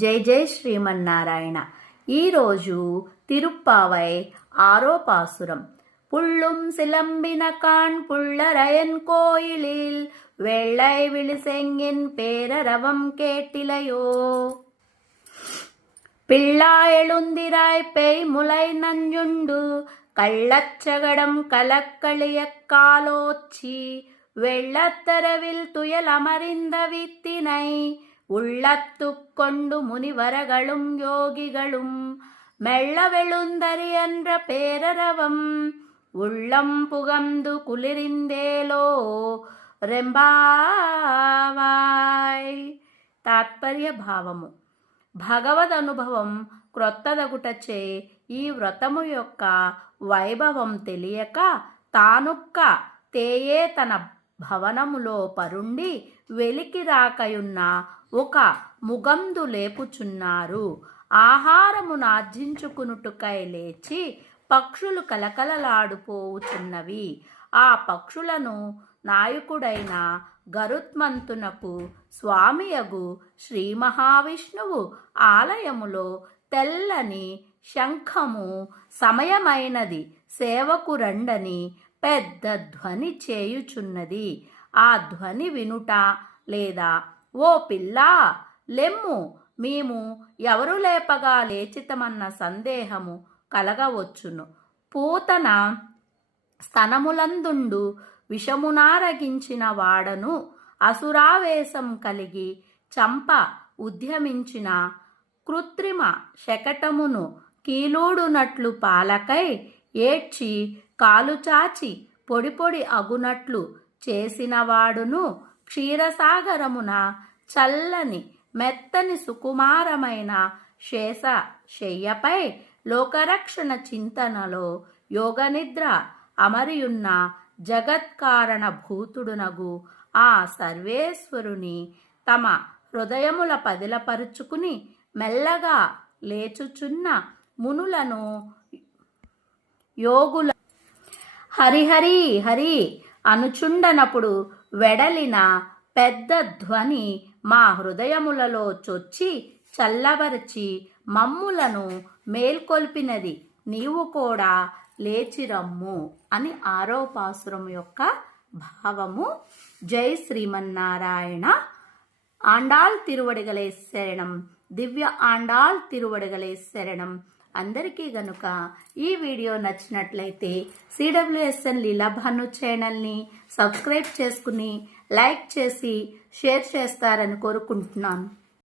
జై జై శ్రీమన్నారాయణ. ఈరోజు తిరుప్పావై 6వ పాసురం. புள்ளும் சிலம்பினகான் புள்ளரையன் கோயிலில் வெள்ளை விழிசெங்கின் பேரரவம் கேட்டிலையோ. பிள்ளா எழுந்திராய் பேய் முலை நஞ்சுண்டு கள்ளச்சகடம் கலக்களிய காலோச்சி வெள்ளத்தரவில் துயல் அமரிந்த வித்தினை உள்ளத்துக்கொண்டு முனிவரகளும் யோகிகளும் மெல்ல வெளுந்தரி என்ற பேரரவம் உள்ளம் புகந்து కులిరిందేలో రెంబావాయ్. తాత్పర్య భావము: భగవద్ అనుభవం క్రొత్తదగుటచే ఈ వ్రతము యొక్క వైభవం తెలియక తానుక్క తేయే తన భవనములో పరుండి వెలికి రాకయున్న ఒక ముగందు లేపుచున్నారు. ఆహారమును ఆర్జించుకునుటకై లేచి పక్షులు కలకలలాడుపోవుచున్నవి. ఆ పక్షులను నాయకుడైన గరుత్మంతునకు స్వామియగు శ్రీ మహావిష్ణువు ఆలయములో తెల్లని శంఖము సమయమైనది సేవకు రండని పెద్ద ధ్వని చేయుచున్నది. ఆ ధ్వని వినుట లేదా ఓ పిల్లా లెమ్ము మేము ఎవరు లేపగా లేచితమన్న సందేహము కలగవచ్చును. పూతన స్తనములందుండు విషమునారగించిన వాడను అసురావేశం కలిగి చంప ఉద్యమించిన కృత్రిమ శకటమును కీలుడునట్లు పాలకై ఏడ్చి కాలుచాచి పొడి పొడి అగునట్లు చేసినవాడును క్షీరసాగరమున చల్లని మెత్తని సుకుమారమైన శేష శయ్యపై లోకరక్షణ చింతనలో యోగనిద్ర అమరియున్న జగత్కారణ భూతుడునగు ఆ సర్వేశ్వరుని తమ హృదయముల పదిలపరుచుకుని మెల్లగా లేచుచున్న మునులను యోగుల హరిహరి హరి అనుచుండనప్పుడు వెడలిన పెద్ద ధ్వని మా హృదయములలో చొచ్చి చల్లబరచి మమ్ములను మేల్కొల్పినది. నీవు కూడా లేచిరమ్ము అని 6వ పాసురం యొక్క భావము. జై శ్రీమన్నారాయణ. ఆండాళ్ తిరువడిగలే శరణం. దివ్య ఆండాళ్ తిరువడిగలే శరణం. అందరికీ గనుక ఈ వీడియో నచ్చినట్లయితే CWSN లీలాభాను ఛానల్ని సబ్స్క్రైబ్ చేసుకుని లైక్ చేసి షేర్ చేస్తారని కోరుకుంటున్నాను.